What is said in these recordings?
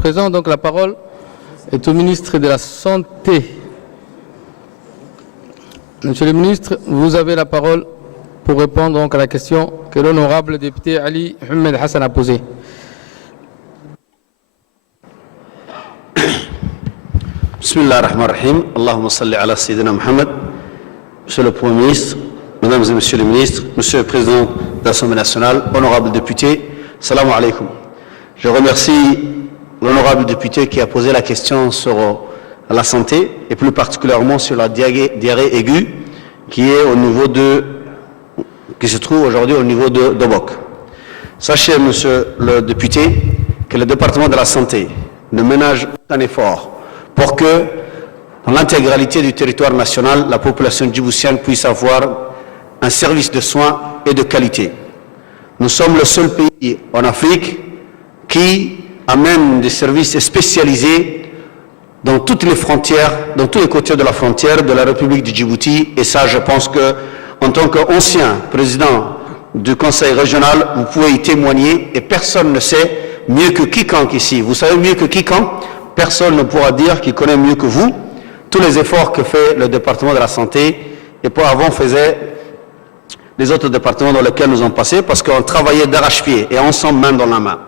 présent. Donc la parole est au ministre de la Santé. Monsieur le ministre, vous avez la parole pour répondre donc à la question que l'honorable député Ali Ahmed Hassan a posée. Bismillah ar-Rahman ar-Rahim. Allahumma salli ala Sayyidina Muhammad. Monsieur le Premier ministre, Mesdames et Messieurs les ministres, Monsieur le Président de l'Assemblée nationale, honorables députés, salam alaikum. Je remercie l'honorable député qui a posé la question sur la santé et plus particulièrement sur la diarrhée aiguë qui se trouve aujourd'hui au niveau de Dobok. Sachez, Monsieur le député, que le département de la santé ne ménage aucun effort pour que, dans l'intégralité du territoire national, la population djiboutienne puisse avoir un service de soins et de qualité. Nous sommes le seul pays en Afrique qui amène des services spécialisés dans toutes les frontières, dans tous les côtés de la frontière de la République du Djibouti. Et ça, je pense que, en tant qu'ancien président du Conseil régional, vous pouvez y témoigner. Et personne ne sait mieux que quiconque ici. Vous savez mieux que quiconque, personne ne pourra dire qu'il connaît mieux que vous tous les efforts que fait le département de la santé et pour avant faisait les autres départements dans lesquels nous avons passé parce qu'on travaillait d'arrache-pied et ensemble main dans la main.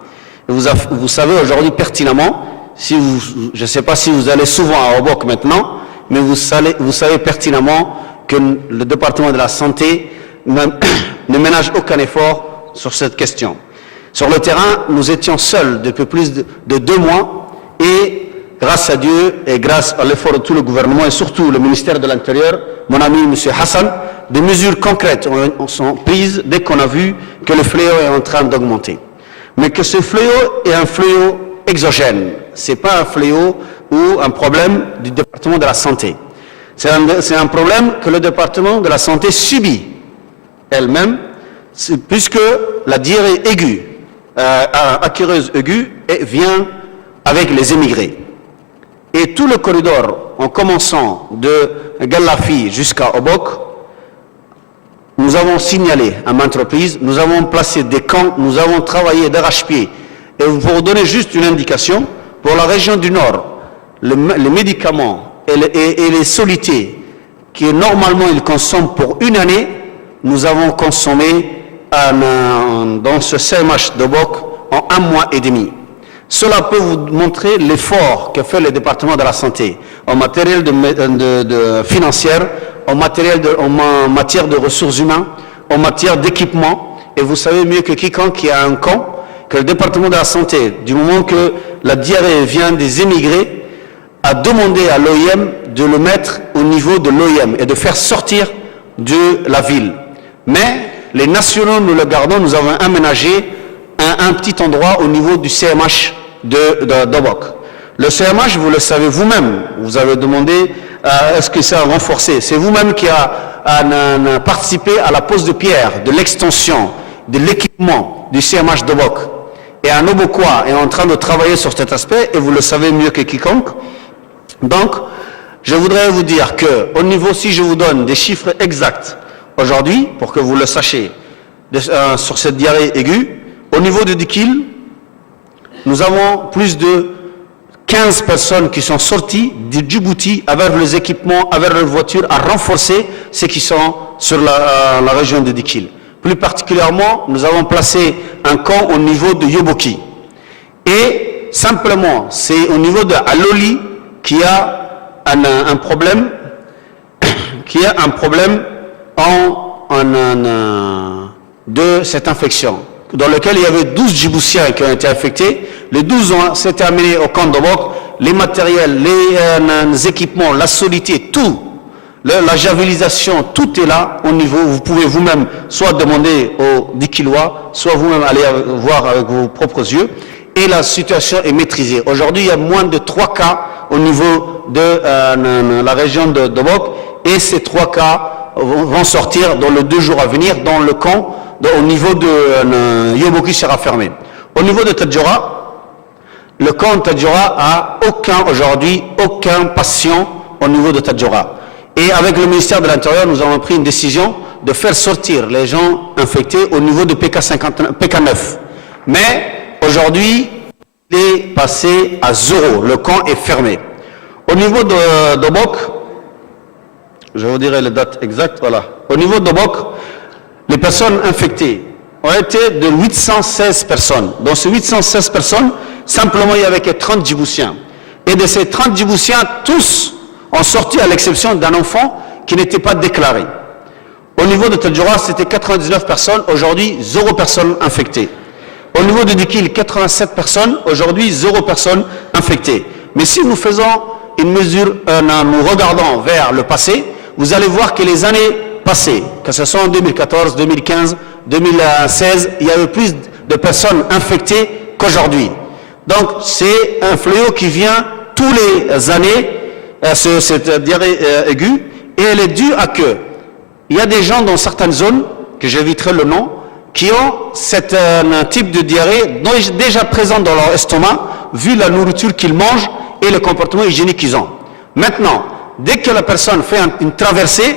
Et vous savez aujourd'hui pertinemment, je ne sais pas si vous allez souvent à Obok maintenant, mais vous savez pertinemment que le département de la santé ne ménage aucun effort sur cette question. Sur le terrain, nous étions seuls depuis plus de 2 mois et grâce à Dieu et grâce à l'effort de tout le gouvernement et surtout le ministère de l'Intérieur, mon ami M. Hassan, des mesures concrètes sont prises dès qu'on a vu que le fléau est en train d'augmenter. Mais que ce fléau est un fléau exogène, ce n'est pas un fléau ou un problème du département de la santé. C'est un problème que le département de la santé subit elle-même, puisque la diarrhée aiguë, aquereuse aiguë, vient avec les émigrés. Et tout le corridor, en commençant de Galafi jusqu'à Obok, nous avons signalé à maintes reprises, nous avons placé des camps, nous avons travaillé d'arrache-pied. Et pour vous donner juste une indication, pour la région du Nord, les médicaments et les solutés que normalement ils consomment pour une année, nous avons consommé dans ce CMH d'Obok en 1 mois et demi. Cela peut vous montrer l'effort que fait le département de la santé en matériel financier, en matière de ressources humaines, en matière d'équipement. Et vous savez mieux que quiconque qu'il y a un camp, que le département de la santé, du moment que la diarrhée vient des émigrés, a demandé à l'OIM de le mettre au niveau de l'OIM et de faire sortir de la ville. Mais les nationaux, nous le gardons, nous avons aménagé un petit endroit au niveau du CMH d'Obok. Le CMH, vous le savez vous-même, vous avez demandé est-ce que ça a renforcé. C'est vous-même qui a participé à la pose de pierre, de l'extension, de l'équipement du CMH d'Obok. Et un Obokois est en train de travailler sur cet aspect, et vous le savez mieux que quiconque. Donc, je voudrais vous dire qu'au niveau, si je vous donne des chiffres exacts aujourd'hui, pour que vous le sachiez, sur cette diarrhée aiguë, au niveau de Dikil, nous avons plus de 15 personnes qui sont sorties du Djibouti avec les équipements, avec leurs voitures, à renforcer ceux qui sont sur la région de Dikil. Plus particulièrement, nous avons placé un camp au niveau de Yoboki. Et simplement, c'est au niveau de Aloli qu'il y a un problème, de cette infection, dans lequel il y avait 12 Djiboutiens qui ont été infectés. Les 12 s'étaient amenés au camp d'Obok. Les matériels, les équipements, la solidité, tout, la javelisation, tout est là au niveau. Vous pouvez vous-même soit demander aux Dikilois, soit vous-même aller voir avec vos propres yeux. Et la situation est maîtrisée. Aujourd'hui, il y a moins de 3 cas au niveau de la région d'Obok. Et ces 3 cas vont sortir dans les 2 jours à venir dans le camp. Au niveau de Yoboki sera fermé. Au niveau de Tadjoura, le camp de Tadjoura a aujourd'hui aucun patient au niveau de Tadjoura. Et avec le ministère de l'Intérieur, nous avons pris une décision de faire sortir les gens infectés au niveau de PK9. Mais aujourd'hui, est passé à 0. Le camp est fermé. Au niveau de Dobok, je vous dirai les dates exactes, voilà. Au niveau de Dobok, les personnes infectées ont été de 816 personnes. Dans ces 816 personnes, simplement il n'y avait que 30 Djiboutiens. Et de ces 30 Djiboutiens, tous ont sorti à l'exception d'un enfant qui n'était pas déclaré. Au niveau de Tadjoura, c'était 99 personnes, aujourd'hui 0 personnes infectées. Au niveau de Dikil, 87 personnes, aujourd'hui 0 personnes infectées. Mais si nous faisons une mesure, nous regardons vers le passé, vous allez voir que les années passées, que ce soit en 2014, 2015, 2016, il y a eu plus de personnes infectées qu'aujourd'hui. Donc c'est un fléau qui vient tous les années, cette diarrhée aiguë, et elle est due à que il y a des gens dans certaines zones, que j'éviterai le nom, qui ont un type de diarrhée déjà présent dans leur estomac, vu la nourriture qu'ils mangent et le comportement hygiénique qu'ils ont. Maintenant, dès que la personne fait une traversée,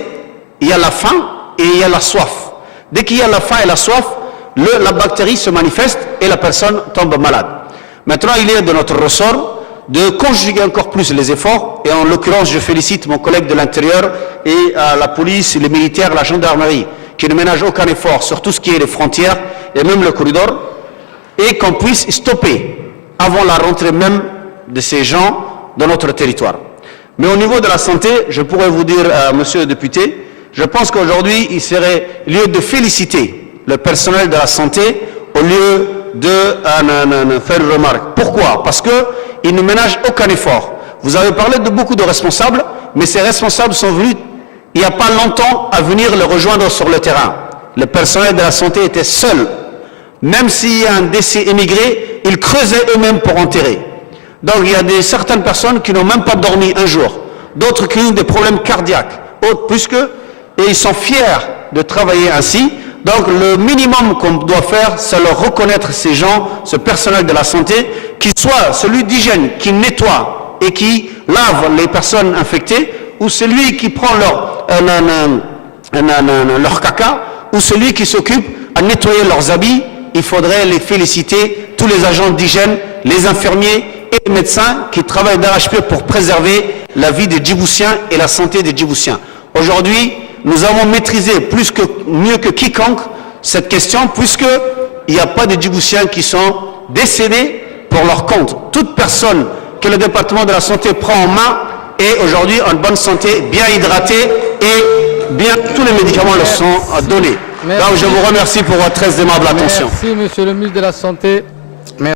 il y a la faim et il y a la soif. Dès qu'il y a la faim et la soif, la bactérie se manifeste et la personne tombe malade. Maintenant, il est de notre ressort de conjuguer encore plus les efforts, et en l'occurrence, je félicite mon collègue de l'Intérieur et la police, les militaires, la gendarmerie, qui ne ménagent aucun effort sur tout ce qui est les frontières et même le corridor, et qu'on puisse stopper avant la rentrée même de ces gens dans notre territoire. Mais au niveau de la santé, je pourrais vous dire, monsieur le député, je pense qu'aujourd'hui, il serait lieu de féliciter le personnel de la santé au lieu de faire une remarque. Pourquoi? Parce qu'ils ne ménagent aucun effort. Vous avez parlé de beaucoup de responsables, mais ces responsables sont venus il n'y a pas longtemps à venir le rejoindre sur le terrain. Le personnel de la santé était seul. Même s'il y a un décès émigré, ils creusaient eux-mêmes pour enterrer. Donc il y a certaines personnes qui n'ont même pas dormi un jour, d'autres qui ont des problèmes cardiaques, autres et ils sont fiers de travailler ainsi. Donc le minimum qu'on doit faire, c'est leur reconnaître ces gens, ce personnel de la santé, qui soit celui d'hygiène, qui nettoie et qui lave les personnes infectées, ou celui qui prend leur caca, ou celui qui s'occupe à nettoyer leurs habits. Il faudrait les féliciter, tous les agents d'hygiène, les infirmiers et les médecins qui travaillent d'arrache-pied pour préserver la vie des Djiboutiens et la santé des Djiboutiens. Aujourd'hui, nous avons maîtrisé mieux que quiconque cette question, puisqu'il n'y a pas de Djiboutiens qui sont décédés pour leur compte. Toute personne que le département de la santé prend en main est aujourd'hui en bonne santé, bien hydratée, et bien tous les médicaments leur sont donnés. Merci. Donc je vous remercie pour votre très aimable attention. Merci, monsieur le ministre de la Santé.